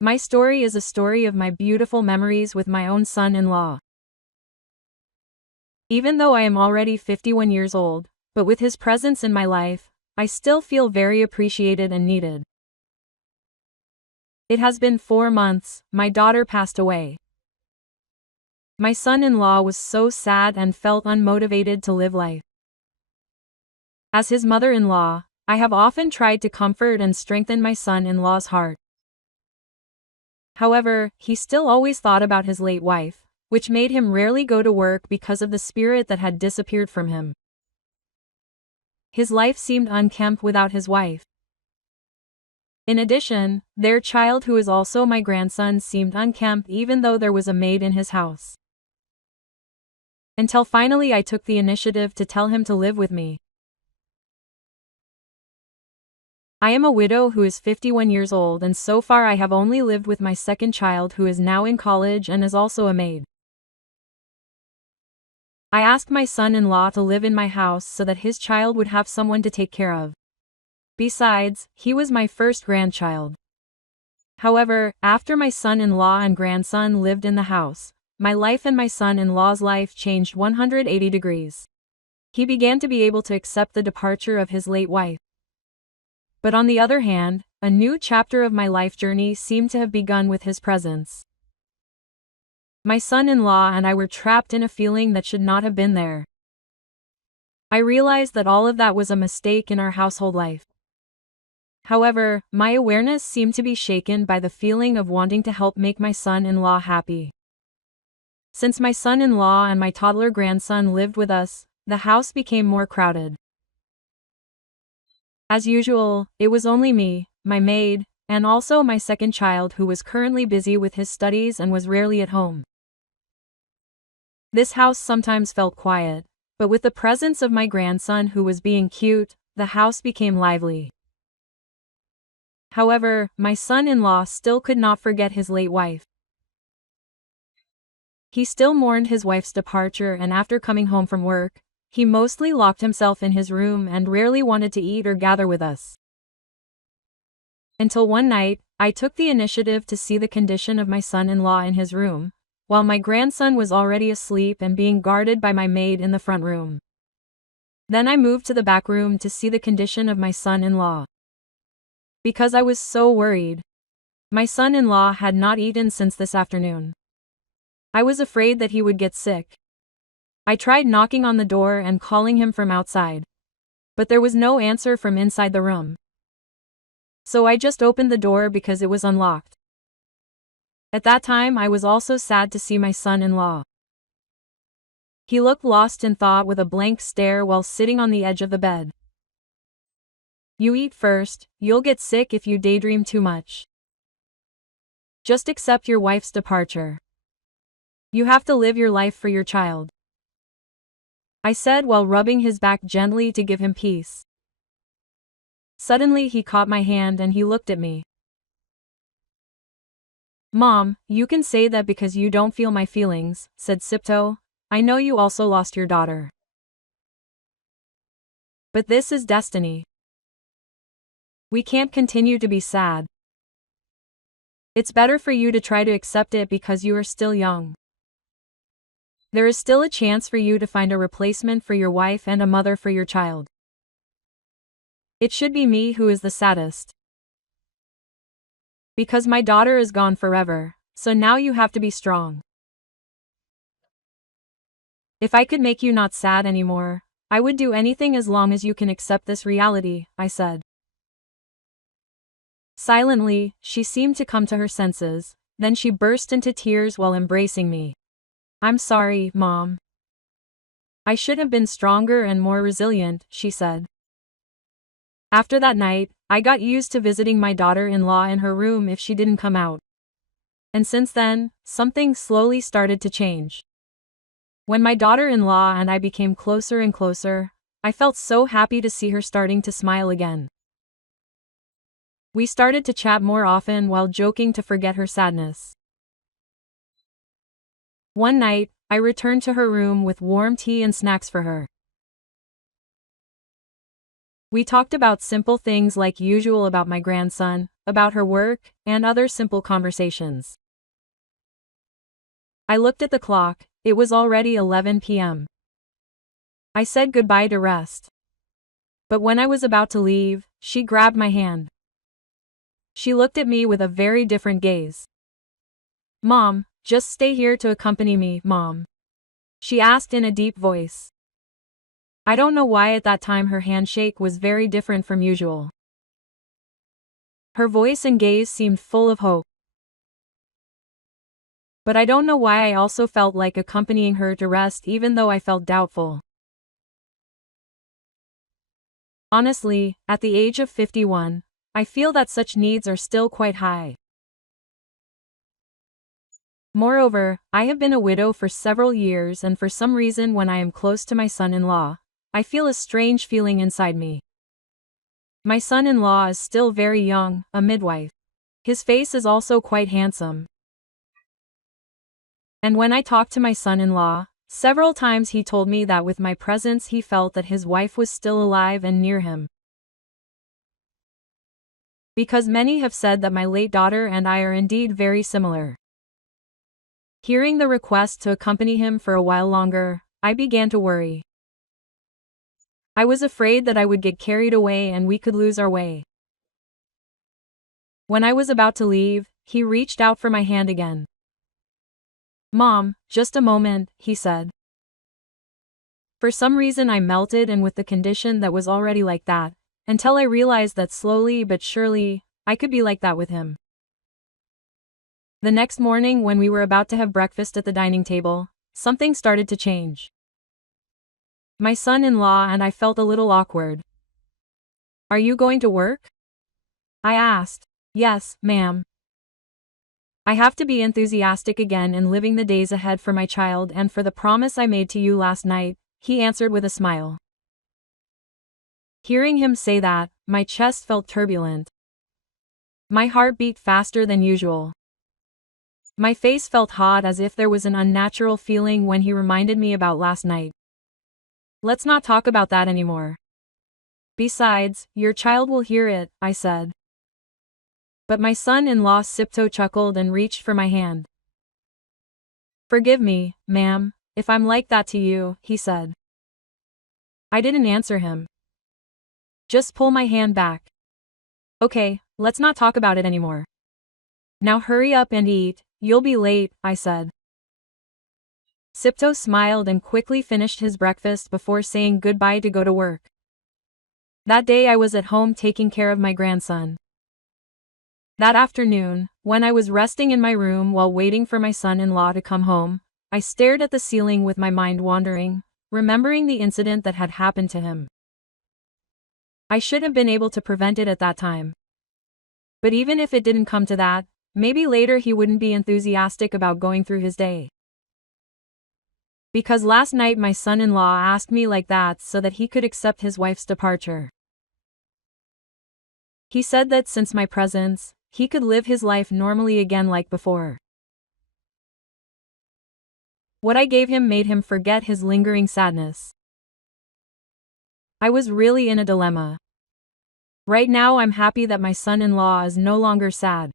My story is a story of my beautiful memories with my own son-in-law. Even though I am already 51 years old, but with his presence in my life, I still feel very appreciated and needed. It has been 4 months, my daughter passed away. My son-in-law was so sad and felt unmotivated to live life. As his mother-in-law, I have often tried to comfort and strengthen my son-in-law's heart. However, he still always thought about his late wife, which made him rarely go to work because of the spirit that had disappeared from him. His life seemed unkempt without his wife. In addition, their child, who is also my grandson, seemed unkempt even though there was a maid in his house. Until finally I took the initiative to tell him to live with me. I am a widow who is 51 years old, and so far I have only lived with my second child, who is now in college and is also a maid. I asked my son-in-law to live in my house so that his child would have someone to take care of. Besides, he was my first grandchild. However, after my son-in-law and grandson lived in the house, my life and my son-in-law's life changed 180 degrees. He began to be able to accept the departure of his late wife. But on the other hand, a new chapter of my life journey seemed to have begun with his presence. My son-in-law and I were trapped in a feeling that should not have been there. I realized that all of that was a mistake in our household life. However, my awareness seemed to be shaken by the feeling of wanting to help make my son-in-law happy. Since my son-in-law and my toddler grandson lived with us, the house became more crowded. As usual, it was only me, my maid, and also my second child, who was currently busy with his studies and was rarely at home. This house sometimes felt quiet, but with the presence of my grandson, who was being cute, the house became lively. However, my son-in-law still could not forget his late wife. He still mourned his wife's departure, and after coming home from work, he mostly locked himself in his room and rarely wanted to eat or gather with us. Until one night, I took the initiative to see the condition of my son-in-law in his room, while my grandson was already asleep and being guarded by my maid in the front room. Then I moved to the back room to see the condition of my son-in-law. Because I was so worried. My son-in-law had not eaten since this afternoon. I was afraid that he would get sick. I tried knocking on the door and calling him from outside. But there was no answer from inside the room. So I just opened the door because it was unlocked. At that time I was also sad to see my son-in-law. He looked lost in thought with a blank stare while sitting on the edge of the bed. "You eat first, you'll get sick if you daydream too much. Just accept your wife's departure. You have to live your life for your child," I said while rubbing his back gently to give him peace. Suddenly he caught my hand and he looked at me. "Mom, you can say that because you don't feel my feelings," said Sipto. "I know you also lost your daughter. But this is destiny. We can't continue to be sad. It's better for you to try to accept it because you are still young. There is still a chance for you to find a replacement for your wife and a mother for your child. It should be me who is the saddest. Because my daughter is gone forever, so now you have to be strong. If I could make you not sad anymore, I would do anything as long as you can accept this reality," I said. Silently, she seemed to come to her senses, then she burst into tears while embracing me. "I'm sorry, Mom. I should have been stronger and more resilient," she said. After that night, I got used to visiting my daughter-in-law in her room if she didn't come out. And since then, something slowly started to change. When my daughter-in-law and I became closer and closer, I felt so happy to see her starting to smile again. We started to chat more often while joking to forget her sadness. One night, I returned to her room with warm tea and snacks for her. We talked about simple things like usual about my grandson, about her work, and other simple conversations. I looked at the clock, it was already 11 p.m. I said goodbye to rest. But when I was about to leave, she grabbed my hand. She looked at me with a very different gaze. "Mom, just stay here to accompany me, Mom," she asked in a deep voice. I don't know why at that time her handshake was very different from usual. Her voice and gaze seemed full of hope. But I don't know why I also felt like accompanying her to rest even though I felt doubtful. Honestly, at the age of 51, I feel that such needs are still quite high. Moreover, I have been a widow for several years, and for some reason when I am close to my son-in-law, I feel a strange feeling inside me. My son-in-law is still very young, a midwife. His face is also quite handsome. And when I talked to my son-in-law, several times he told me that with my presence he felt that his wife was still alive and near him. Because many have said that my late daughter and I are indeed very similar. Hearing the request to accompany him for a while longer, I began to worry. I was afraid that I would get carried away and we could lose our way. When I was about to leave, he reached out for my hand again. "Mom, just a moment," he said. For some reason I melted, and with the condition that was already like that, until I realized that slowly but surely, I could be like that with him. The next morning when we were about to have breakfast at the dining table, something started to change. My son-in-law and I felt a little awkward. "Are you going to work?" I asked. "Yes, ma'am. I have to be enthusiastic again in living the days ahead for my child and for the promise I made to you last night," he answered with a smile. Hearing him say that, my chest felt turbulent. My heart beat faster than usual. My face felt hot, as if there was an unnatural feeling when he reminded me about last night. "Let's not talk about that anymore. Besides, your child will hear it," I said. But my son-in-law Sipto chuckled and reached for my hand. "Forgive me, ma'am, if I'm like that to you," he said. I didn't answer him. "Just pull my hand back. Okay, let's not talk about it anymore. Now hurry up and eat, you'll be late," I said. Sipto smiled and quickly finished his breakfast before saying goodbye to go to work. That day I was at home taking care of my grandson. That afternoon, when I was resting in my room while waiting for my son-in-law to come home, I stared at the ceiling with my mind wandering, remembering the incident that had happened to him. I should have been able to prevent it at that time. But even if it didn't come to that, maybe later he wouldn't be enthusiastic about going through his day. Because last night my son-in-law asked me like that so that he could accept his wife's departure. He said that since my presence, he could live his life normally again like before. What I gave him made him forget his lingering sadness. I was really in a dilemma. Right now I'm happy that my son-in-law is no longer sad.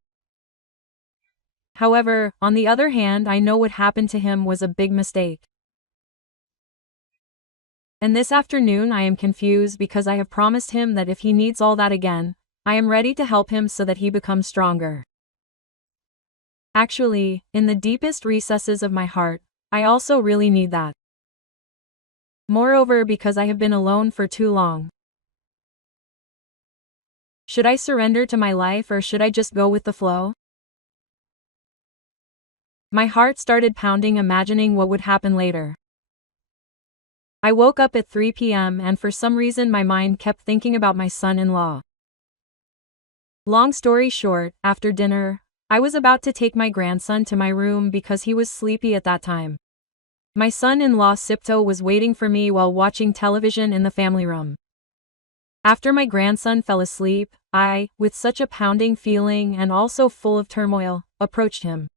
However, on the other hand, I know what happened to him was a big mistake. And this afternoon I am confused because I have promised him that if he needs all that again, I am ready to help him so that he becomes stronger. Actually, in the deepest recesses of my heart, I also really need that. Moreover, because I have been alone for too long. Should I surrender to my life or should I just go with the flow? My heart started pounding, imagining what would happen later. I woke up at 3 p.m. and for some reason my mind kept thinking about my son-in-law. Long story short, after dinner, I was about to take my grandson to my room because he was sleepy at that time. My son-in-law Sipto was waiting for me while watching television in the family room. After my grandson fell asleep, I, with such a pounding feeling and also full of turmoil, approached him.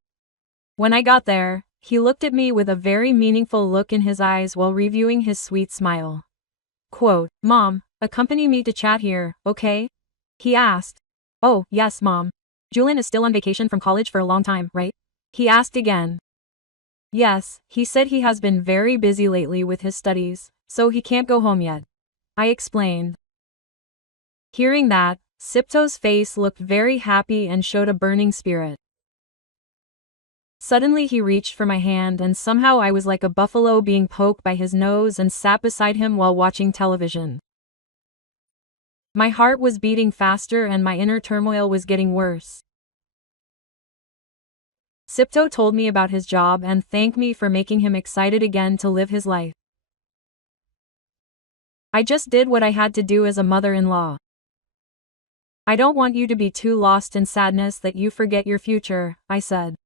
When I got there, he looked at me with a very meaningful look in his eyes while reviewing his sweet smile. Quote, "Mom, accompany me to chat here, okay?" he asked. Oh, yes, Mom. Julian is still on vacation from college for a long time, right? He asked again. Yes, he said he has been very busy lately with his studies, so he can't go home yet. I explained. Hearing that, Sipto's face looked very happy and showed a burning spirit. Suddenly he reached for my hand and somehow I was like a buffalo being poked by his nose and sat beside him while watching television. My heart was beating faster and my inner turmoil was getting worse. Sipto told me about his job and thanked me for making him excited again to live his life. I just did what I had to do as a mother-in-law. I don't want you to be too lost in sadness that you forget your future, I said.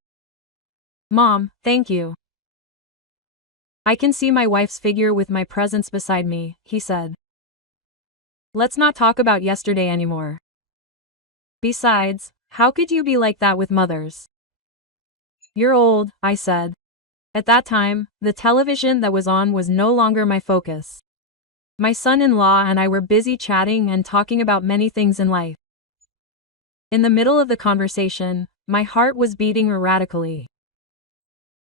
Mom, thank you. I can see my wife's figure with my presence beside me, he said. Let's not talk about yesterday anymore. Besides, how could you be like that with mothers? You're old, I said. At that time, the television that was on was no longer my focus. My son-in-law and I were busy chatting and talking about many things in life. In the middle of the conversation, my heart was beating erratically.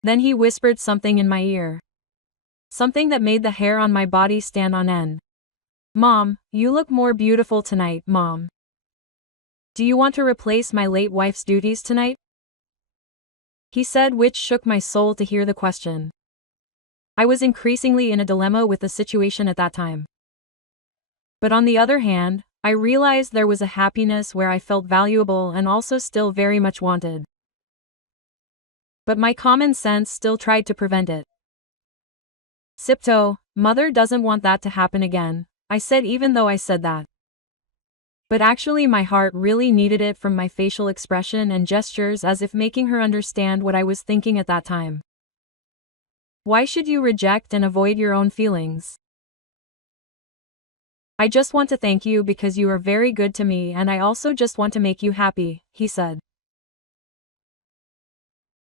Then he whispered something in my ear. Something that made the hair on my body stand on end. Mom, you look more beautiful tonight, Mom. Do you want to replace my late wife's duties tonight? He said, which shook my soul to hear the question. I was increasingly in a dilemma with the situation at that time. But on the other hand, I realized there was a happiness where I felt valuable and also still very much wanted. But my common sense still tried to prevent it. Sipto, Mother doesn't want that to happen again, I said even though I said that. But actually my heart really needed it from my facial expression and gestures as if making her understand what I was thinking at that time. Why should you reject and avoid your own feelings? I just want to thank you because you are very good to me and I also just want to make you happy, he said.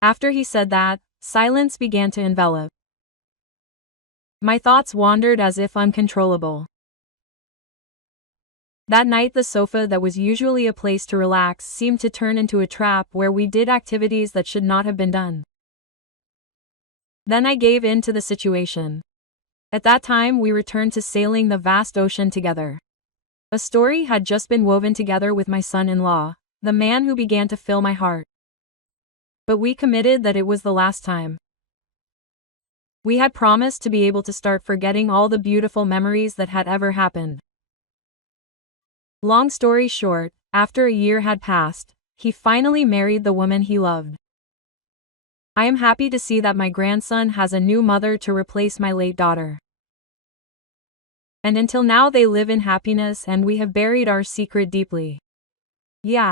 After he said that, silence began to envelop. My thoughts wandered as if uncontrollable. That night the sofa that was usually a place to relax seemed to turn into a trap where we did activities that should not have been done. Then I gave in to the situation. At that time we returned to sailing the vast ocean together. A story had just been woven together with my son-in-law, the man who began to fill my heart. But we committed that it was the last time. We had promised to be able to start forgetting all the beautiful memories that had ever happened. Long story short, after a year had passed, he finally married the woman he loved. I am happy to see that my grandson has a new mother to replace my late daughter. And until now they live in happiness and we have buried our secret deeply. Yeah.